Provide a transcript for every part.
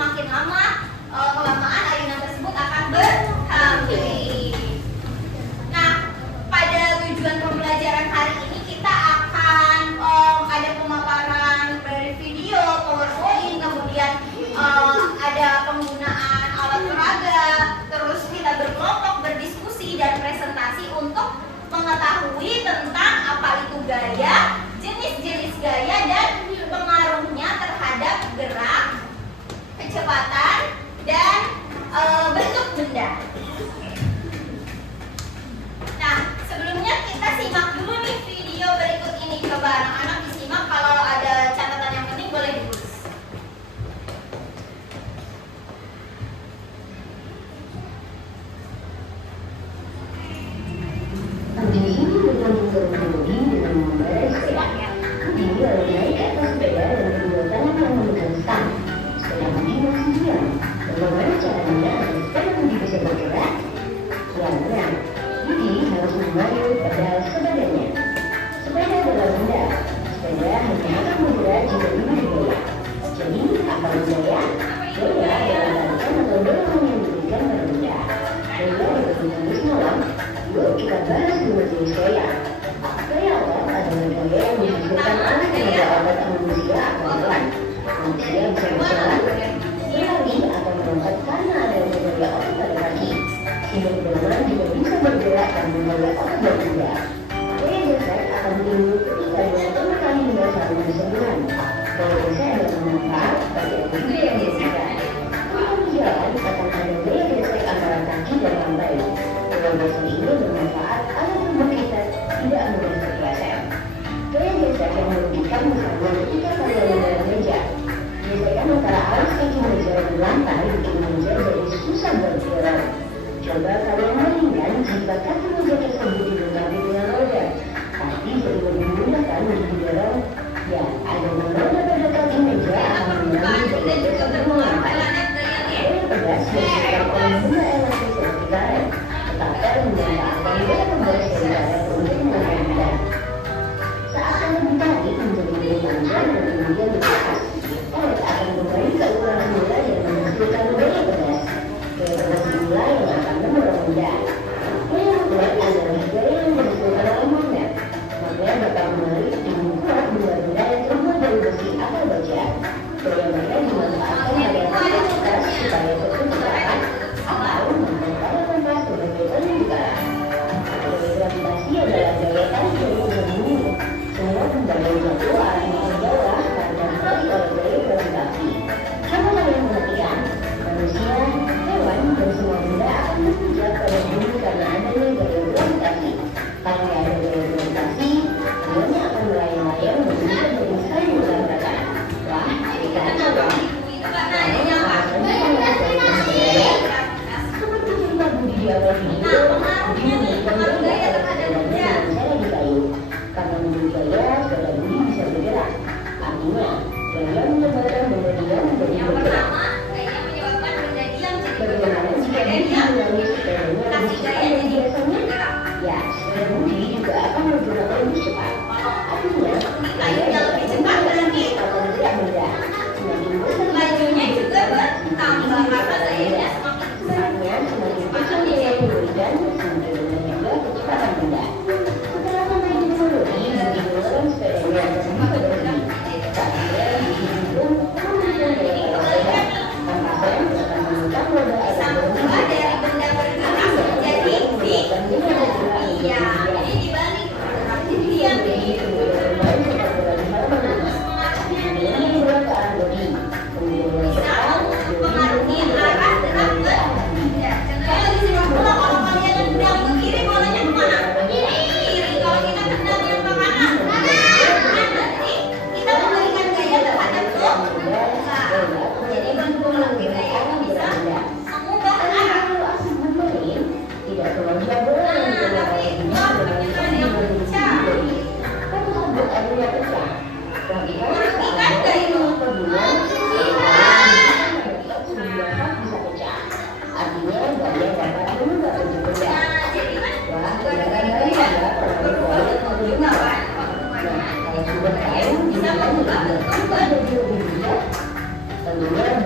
semakin lama kelamaan ayunan tersebut akan berhabis. Nah, pada tujuan pembelajaran hari ini kita akan ada pemaparan dari video, PowerPoint, kemudian ada penggunaan alat peraga, terus kita berkelompok, berdiskusi dan presentasi untuk mengetahui tentang apa itu gaya, jenis-jenis gaya dan pengaruhnya terhadap gerak, kecepatan dan bentuk benda. Nah, sebelumnya kita simak dulu nih video berikut ini. Coba anak-anak disimak, kalau ada catatan yang penting boleh ditulis. Anjing ini bertanggung berkemudi dengan membawa sepedanya. Anjing lalu naik ke atas sepeda dan kedua tangannya memegang stang. Sepeda Budi masih diam. Bagaimana caranya agar sepeda Budi bisa bergerak? Karena Budi harus memayu pedal sepedanya. Sepeda adalah benda. Sepeda hanya akan bergerak jika Budi digoyang. Jadi apa gaya? Gaya adalah tarikan atau dorongan yang diberikan pada benda. Gaya dapat ditulis malam. Yuk kita bahas dulu jenis gaya. Gaya awal adalah gaya yang dihasilkan oleh tenaga otot manusia atau hewan. Manusia bisa berjalan, berlari atau melompat karena adanya gaya otot pada kaki. Hewan juga bisa bergerak karena gaya otot berkuda. Gaya gesek akan timbul ketika dua tengah kaki benda saling bersentuhan. Gaya gesek adalah manfaat bagi aktivitas yang berbeda. Untuk berjalan akan ada gaya gesek antara kaki dan lantai. Gaya gesek ini bermanfaat agar tubuh kita tidak mudah terpeleset. Gaya gesek yang merugikan misalnya ketika kalian mendarat meja. Gesekan antara alas kaki meja dan lantai bikin meja jadi susah bergerak. Coba kalian bandingkan jika kaki meja tersebut dilengkapi dengan roda, pasti jadi lebih mudah kan untuk didorong. Ya, adanya roda pada kaki meja akan mengurangi gaya gesek bermanfaat. Gaya pedas disebabkan oleh benda elastis seperti karet. Tetapi memanfaatkan gaya pedas dari karet untuk menahan berat. Saat kalian ditarik menjadi lebih panjang dan kemudian ditahan, karet akan kembali ke ukuran semula dan menghasilkan gaya pedas. Gaya pedas inilah yang akan mendorong benda. Gaya magnet adalah gaya yang dihasilkan oleh magnet. Magnet dapat menarik dengan kuat benda-benda yang terbuat dari besi atau baja. Gaya magnet dimanfaatkan pada aktivitas supaya terus ditahan atau membuat pada tempat sebagai penunjukan.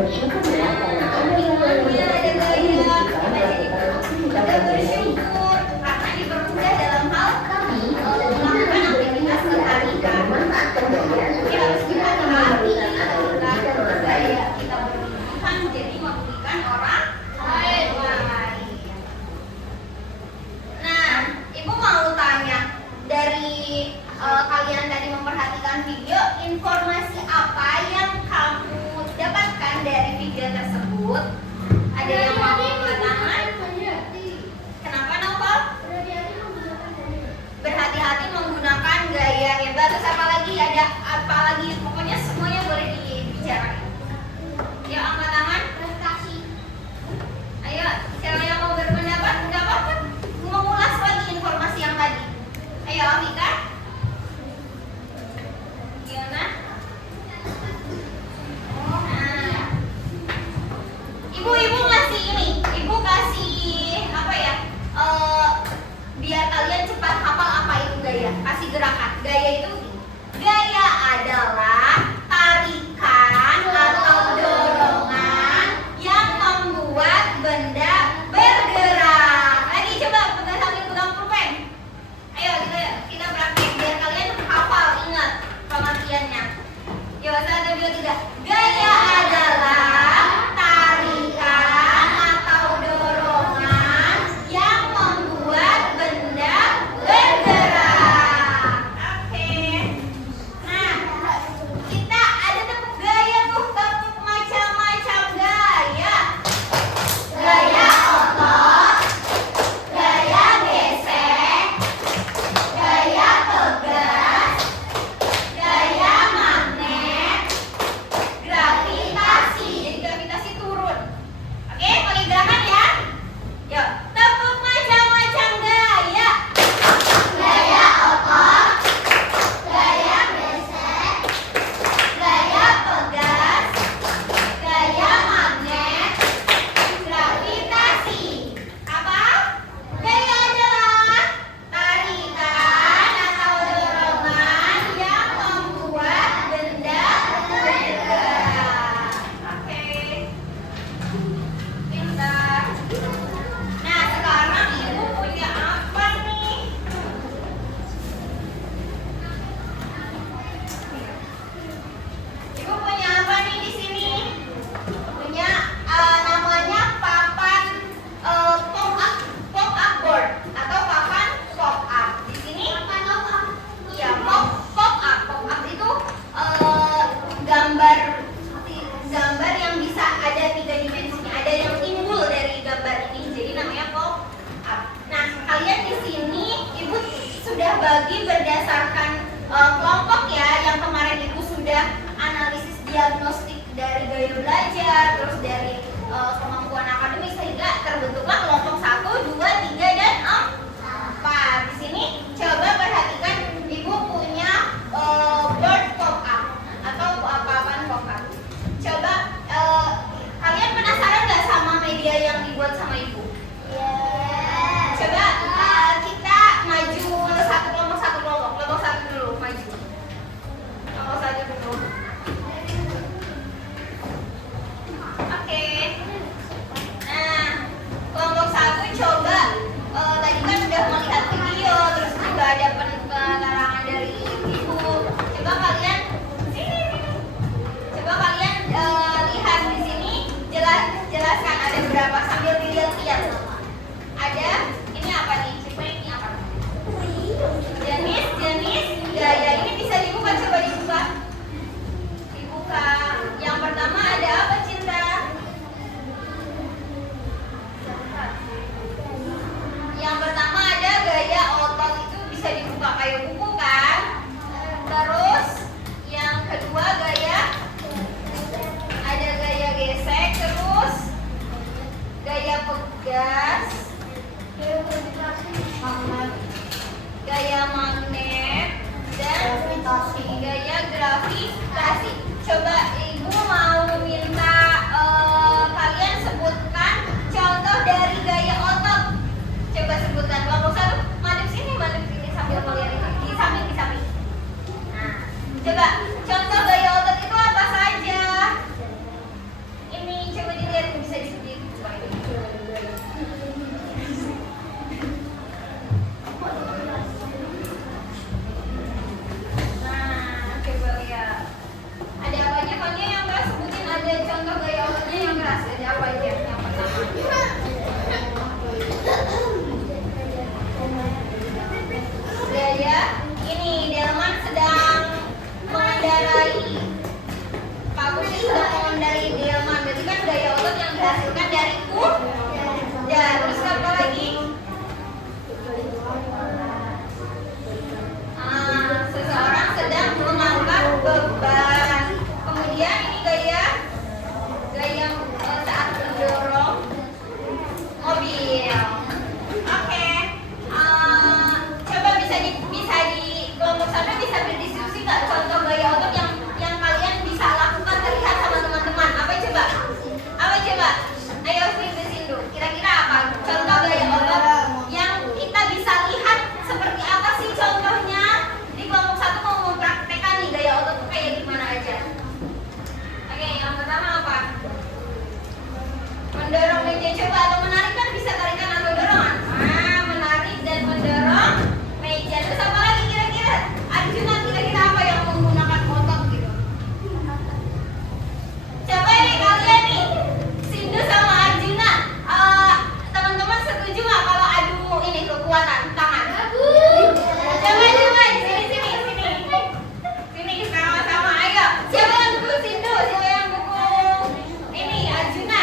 bersyukurlah karena ada Semuanya yang ada gaya. kita melakukan aktivitas Kita sehari-hari. bersyukur karena dipermudah dalam hal Tapi, melakukan aktivitas sehari-hari. memanfaatkan gaya Kita harus supaya berhati-hati kita memberikan agar orang lain. gaya kita berlebihan jadi merugikan orang lain. Nah, Ibu mau tanya dari kalian tadi memperhatikan video, informasi apa yang kamu dapatkan dari video tersebut? Ada yang mau angkat tangan? Kenapa Nopal? Berhati-hati menggunakan gaya hebat. Terus apa lagi? Ada apa lagi? Pokoknya semuanya boleh dibicarakan. Yuk angkat tangan. Prestasi. Ayo, siapa yang mau berpendapat? Enggak apa-apa. Mengulas lagi informasi yang tadi. Ayo Afika. Gimana? Nah. Ibu ngasih ini. Ibu kasih apa ya? Biar kalian cepat hafal apa itu gaya. Kasih gerakan. Gaya itu gaya adalah tarikan atau dorongan yang membuat benda bergerak. Lagi coba pegang sambil pegang pulpen. Ayo kita praktek biar kalian hafal, ingat pengertiannya. Yuk 1, 2, 3. Gaya adalah tarikan atau dorongan yang membuat benda bergerak. Oke. Nah, coba, atau menarik kan bisa tarikan atau dorongan. Nah, menarik dan mendorong meja. Terus apa lagi kira-kira? Arjuna kira-kira apa yang menggunakan otot gitu? Coba nih kalian nih, Sindu sama Arjuna, teman-teman setuju nggak kalau adu ini kekuatan tangan? Coba di sini sama-sama, ayo. Siapa yang dukung Sindu? Siapa yang dukung ini Arjuna?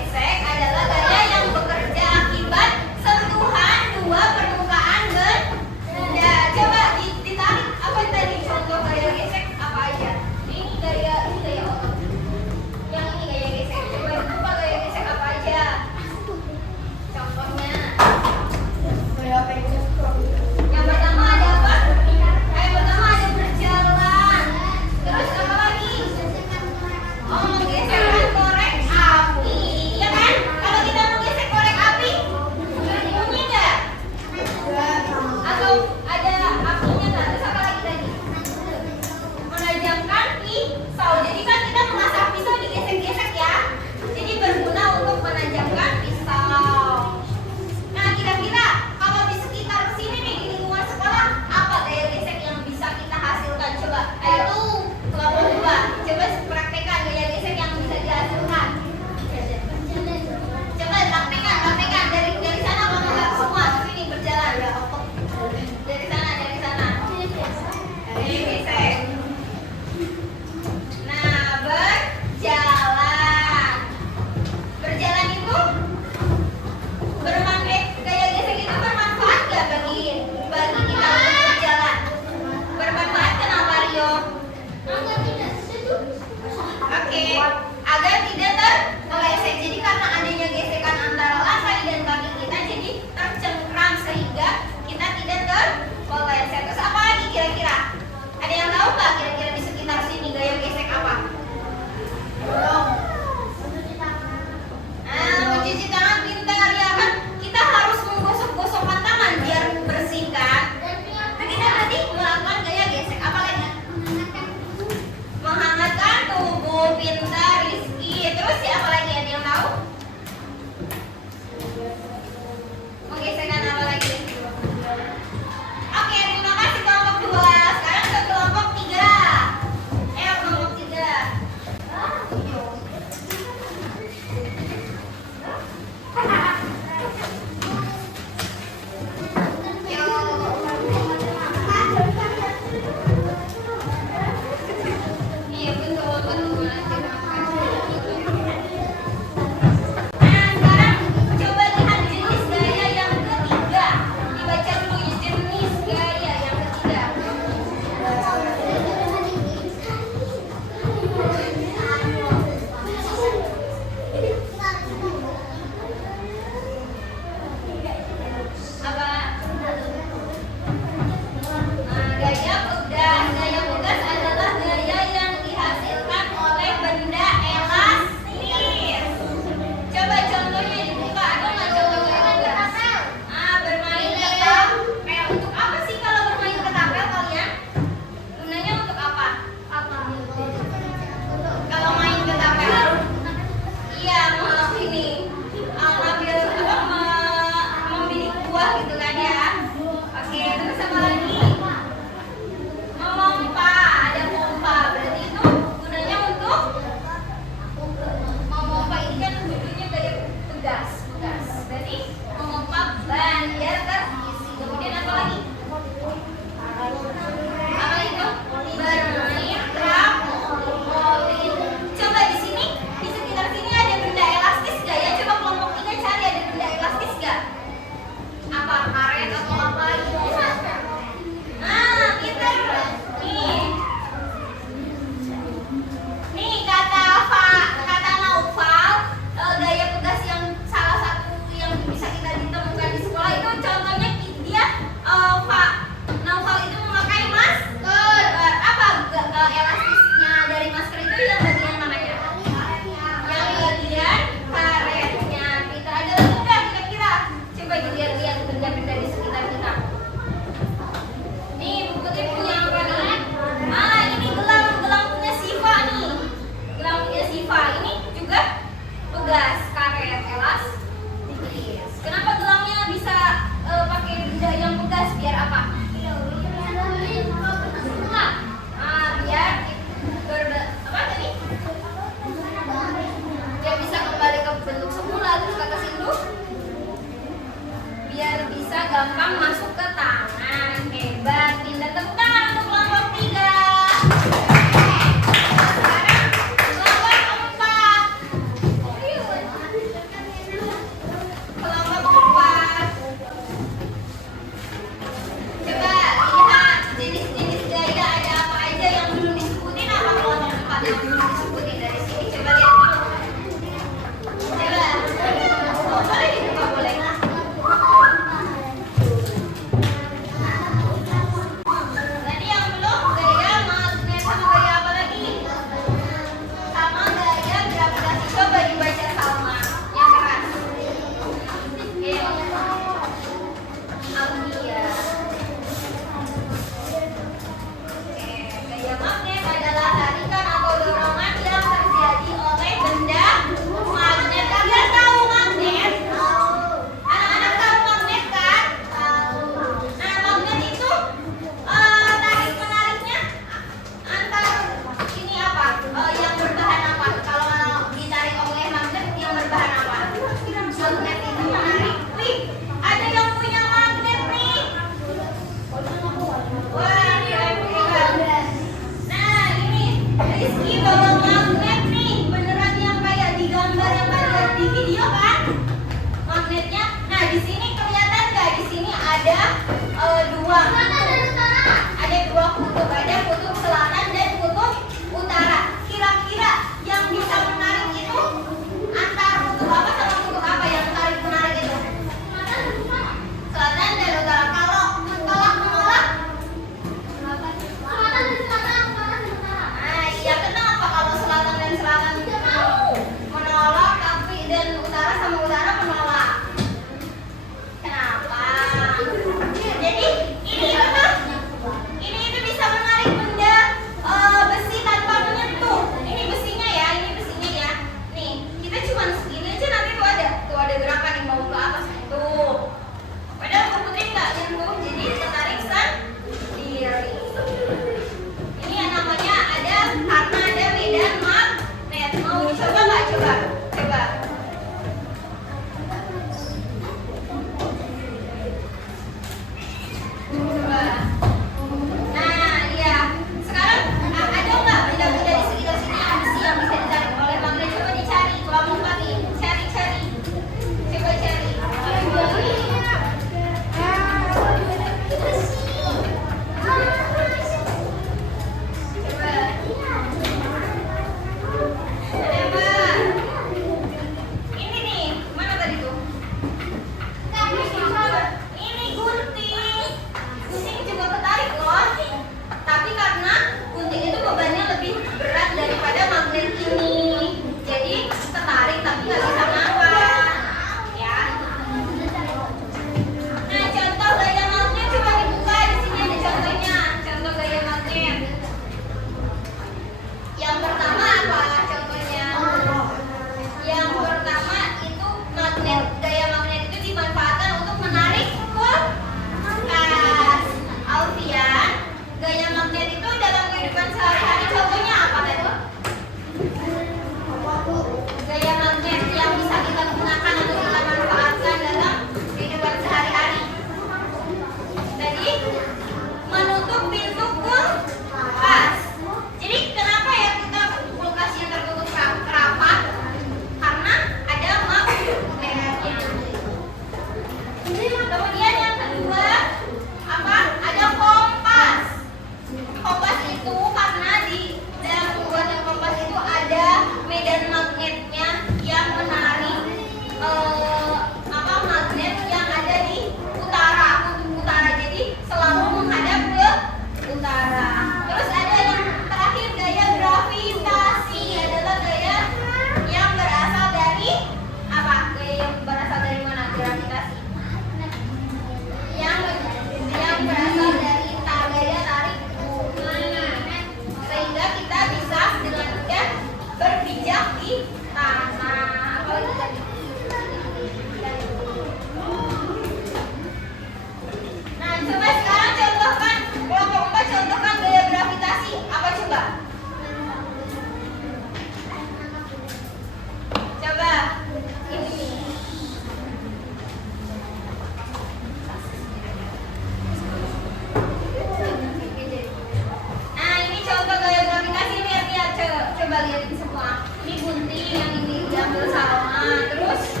digunting, yang ini diambil Salma, terus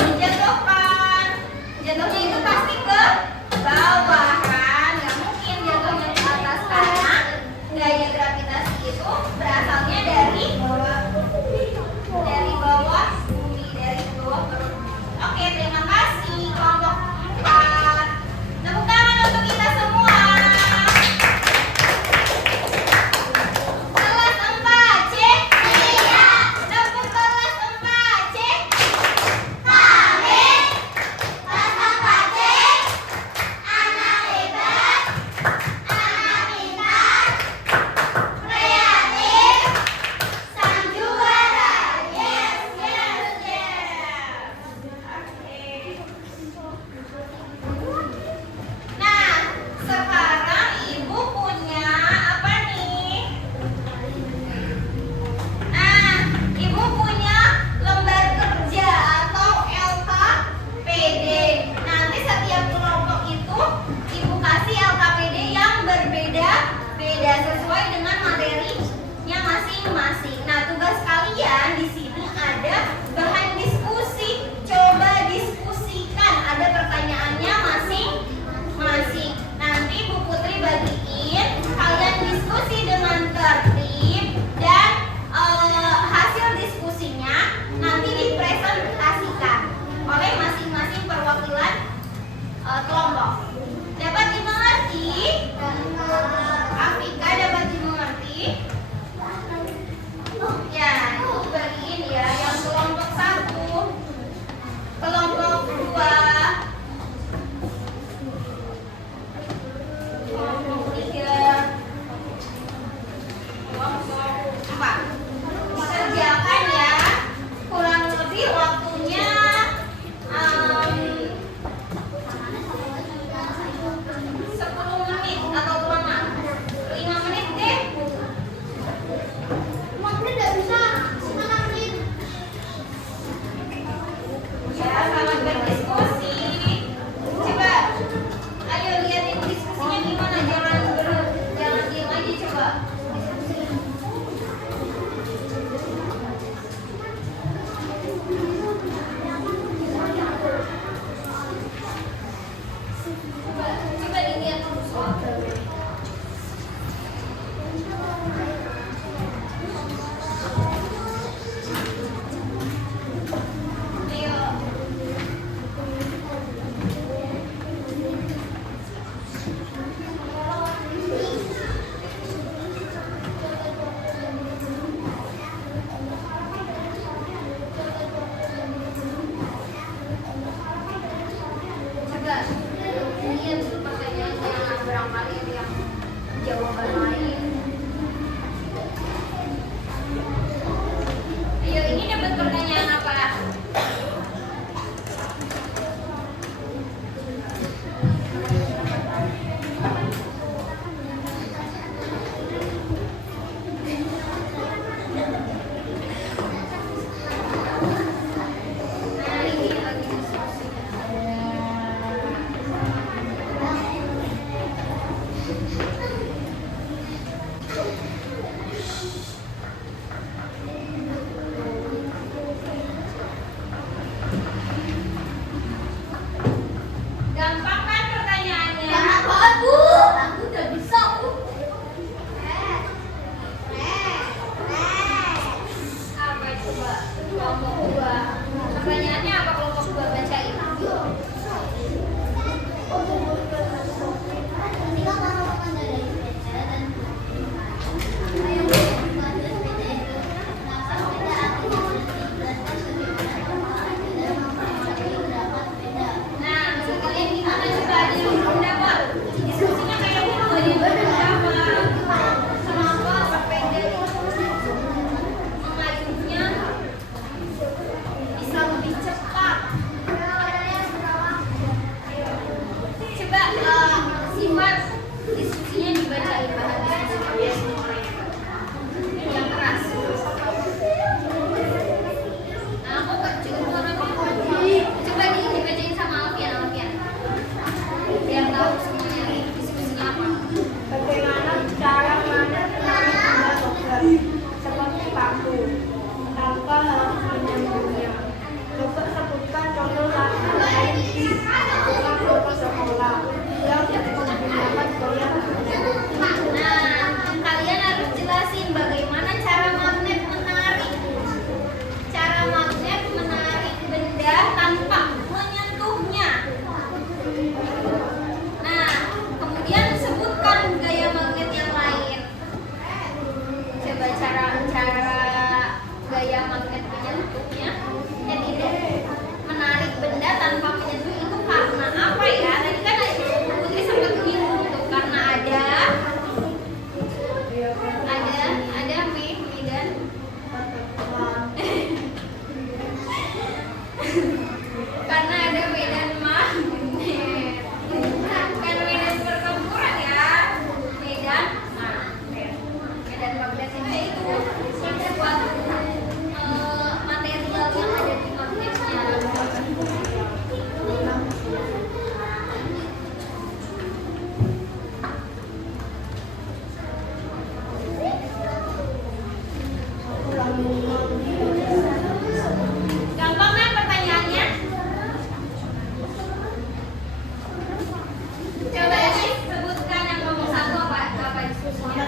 dijatuhkan. Jatuhnya itu pasti ke bawah kan, nggak mungkin jatuhnya ke atas karena gaya gravitasi itu berasalnya dari bawah bumi, dari bawah ke bumi. Oke, terima kasih kelompok 4. Tepuk tangan untuk kita semua. Kelas 4 cek. Iya. Tepuk kelas 4 cek. Kami kelas 4 cek. Anak hebat, anak pintar, kreatif, sang juara. Yes, yes, yes. Oke. Nah, sekarang ibu punya apa nih? Nah, ibu punya lembar kerja atau LKPD. Nanti setiap kelompok itu ibu kasih LKPD yang berbeda-beda sesuai dengan materinya masing-masing. Nah, tugas kalian di sini ada bahan diskusi. Coba diskusikan, ada pertanyaannya masing-masing. Nanti Bu Putri bagiin, kalian diskusi dengan tertib dan hasil diskusinya nanti dipresentasikan oleh masing-masing perwakilan kelompok. Dapat dimengerti? Afika dapat dimengerti? Ya, ibu bagiin ya, yang kelompok 1, kelompok 2, kelompok 3, kelompok 4. Dikerjakan ya, kurang lebih waktunya 10 menit atau lama, 5 menit deh. Mungkin tidak bisa 5 menit. Ya, selamat berdiskusi. Coba, ayo lihatin diskusinya gimana, jangan diam aja coba. Coba dilihat dulu soalnya. Ayo. Coba lihat dulu pertanyaannya, barangkali ada yang jawaban lain. Ayo, ini dapat pertanyaan apa? Nah, ini lagi diskusi. Gampang kan pertanyaannya? Gampang banget, Bu. Aku udah bisa, Bu. Apa coba? Kelompok 2. Pertanyaannya apa kelompok 2? Bacain. Nah, maksud kalian gimana? Coba ada yang pendapat. Diskusinya kayak gitu, ada yang berpendapat. Kenapa sepeda itu mengayuhnya bisa lebih cepat? Coba sifat diskusinya dibacain, bahan diskusinya yang keras. Nah, aku kecil suaranya. Coba dibacain sama Alfian. Biar tahu semuanya diskusinya apa. Bagaimana cara memanen seperti paku? cara gaya magnet menyentuhnya yang tidak menarik benda tanpa menyentuh itu karena apa ya? Tadi kan Putri sempat bingung tuh karena ada medan karena ada medan magnet, bukan medan pertempuran ya, medan magnet. Medan magnet itu suatu material yang ada di magnetnya. Gampang kan pertanyaannya? Coba ya guys, sebutkan yang nomor satu apa diskusinya?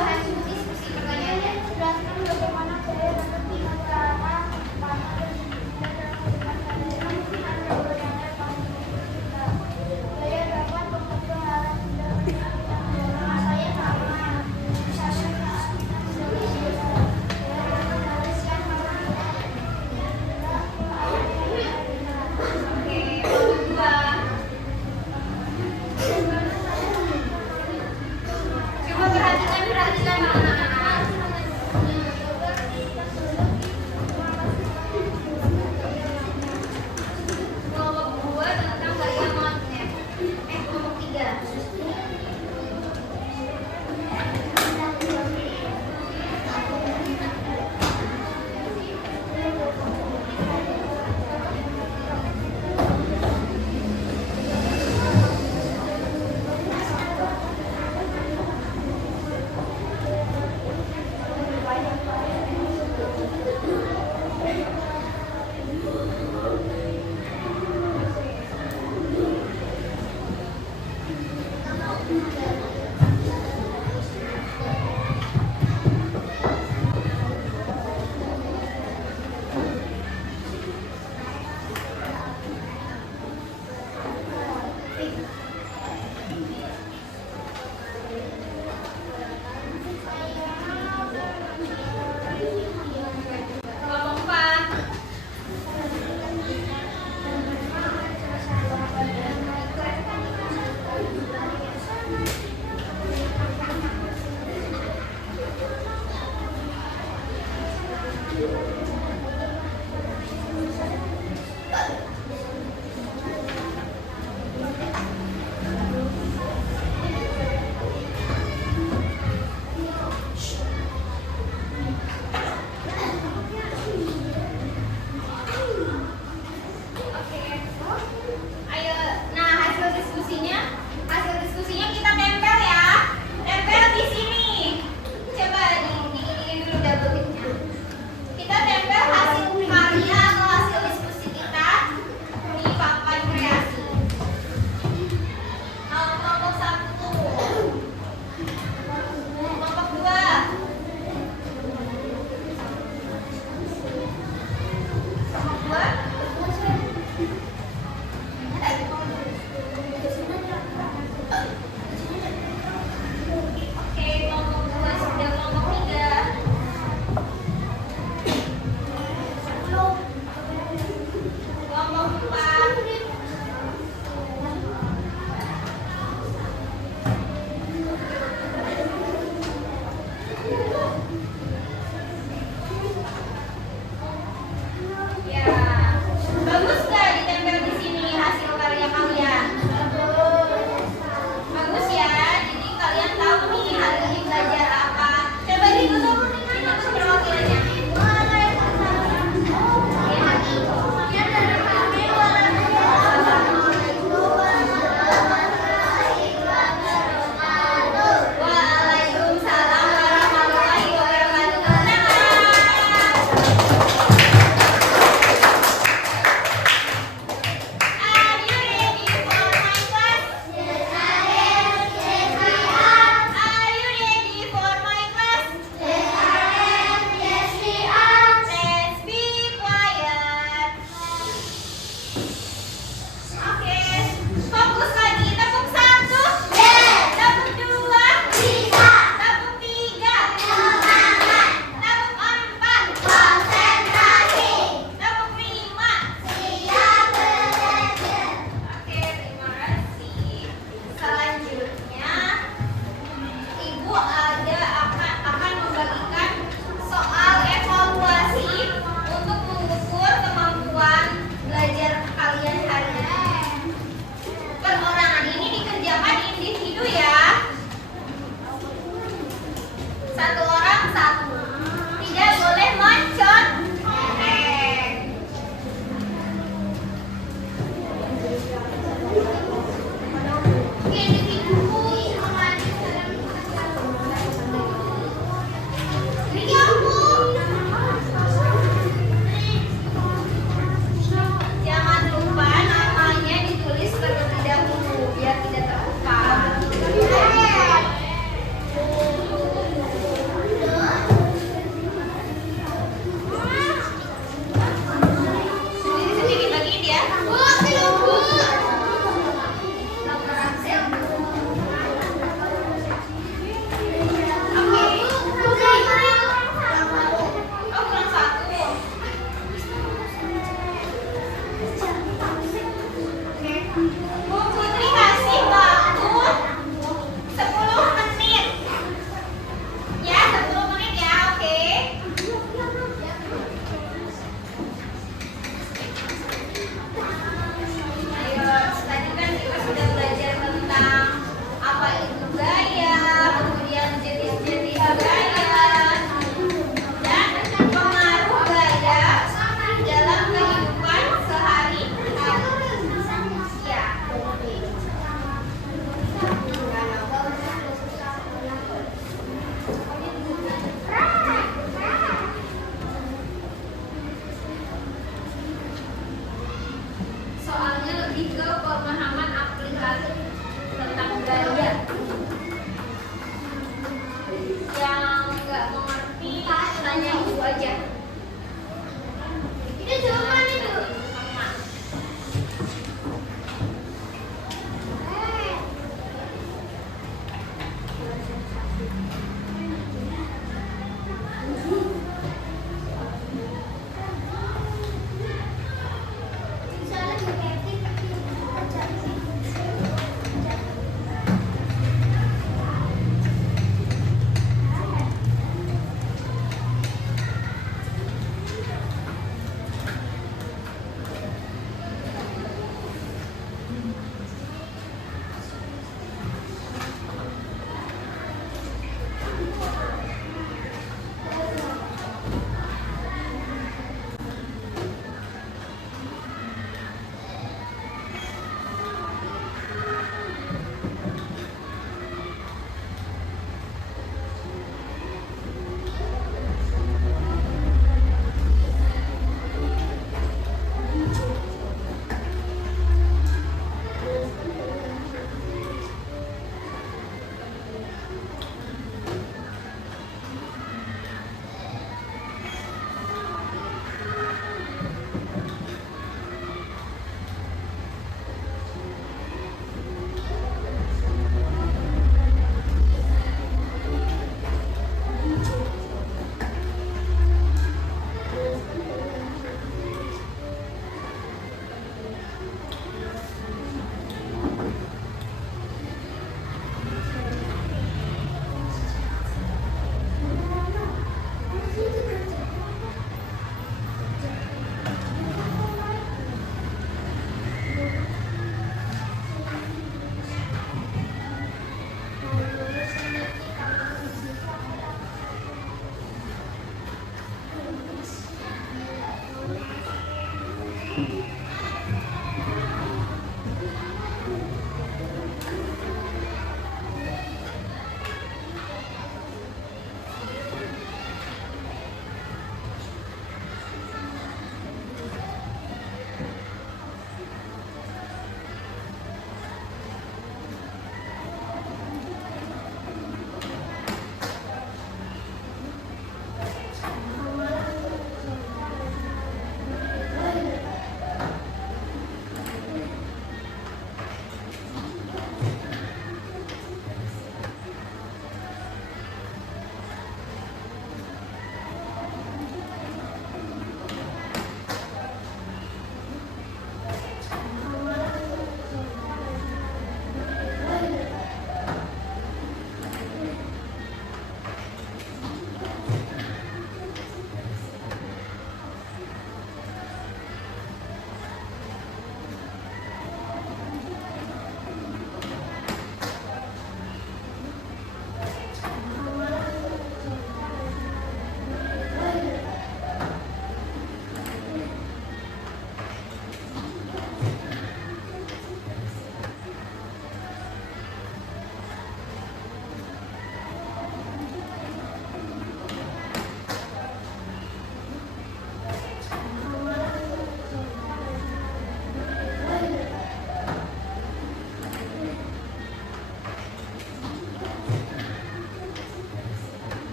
bahan diskusi pertanyaannya. Jelaskan bagaimana gaya dapat diutarakan pada gaya dapat membentuk hal yang tidak saya sama misalnya saat kita menulis gaya dapat menuliskan hal yang Oke, kedua. Coba perhatikan anak-anak. Kelompok 2 tentang gaya magnet. Kelompok 3. Kelompok 4. Oke. Ayo, nah hasil diskusinya kita tempel ya. Tempel di sini. Coba dingin dulu double-nya. Kita tempel hasil karya atau hasil diskusi kita di papan kreasi. Kelompok 1. Kelompok 2. Kelompok 2. Oke, kelompok 2 sudah. Kelompok 3. Kelompok 4. Ya, bagus nggak ditempel di sini hasil karya kalian? Bagus ya, jadi kalian tahu nih hari ini belajar apa. Coba ditutup perwakilannya. Waalaikumsalam warahmatullahi wabarakatuh. Are you ready for my class? Are you ready for my class? Let's be quiet. Oke, fokus lagi. Tepuk 1. Tepuk 2. Tepuk 3. Tepuk 4. Tepuk 5. Oke, terima kasih. Selanjutnya, Ibu akan membagikan soal evaluasi untuk mengukur kemampuan belajar kalian hari ini. Perorangan ini dikerjakan individu ya. Satu orang satu. Tidak boleh mencontek. Jangan lupa namanya ditulis terlebih dahulu biar tidak terlupa. Yang nggak mengerti tanya ibu aja. Itu jawaban itu. Sama. Misalnya mengerti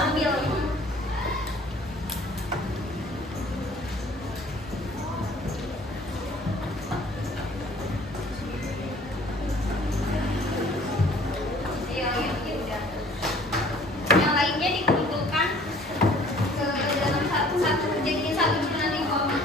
ambil. Ini udah. Yang lainnya dikumpulkan ke dalam satu-satu, jadinya satu dulu nanti koma.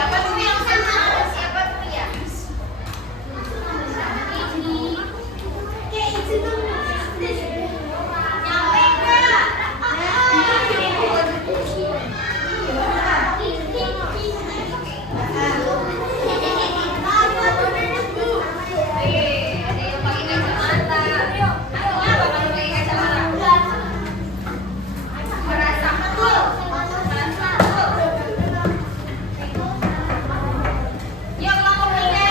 Siapa tuh yang sama? Siapa tuh ya? Ini. Nyampe nggak? Ada yang pakai kacamata. Artinya apa kalau pakai kacamata? Merasa cool. Merasa cool. Yuk kelompok tiga.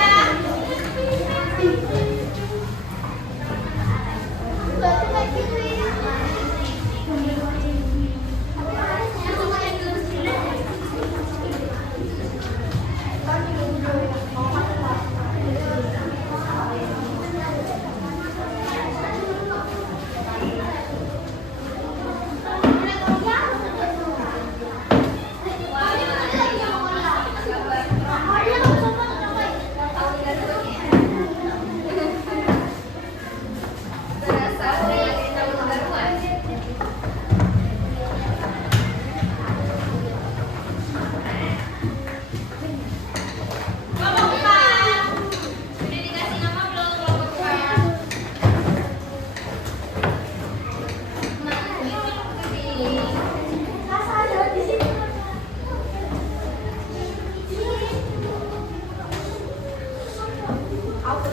Berasa kayak tahun baruan. Kelompok 4. Sudah dikasih nama belum kelompok 4? Aku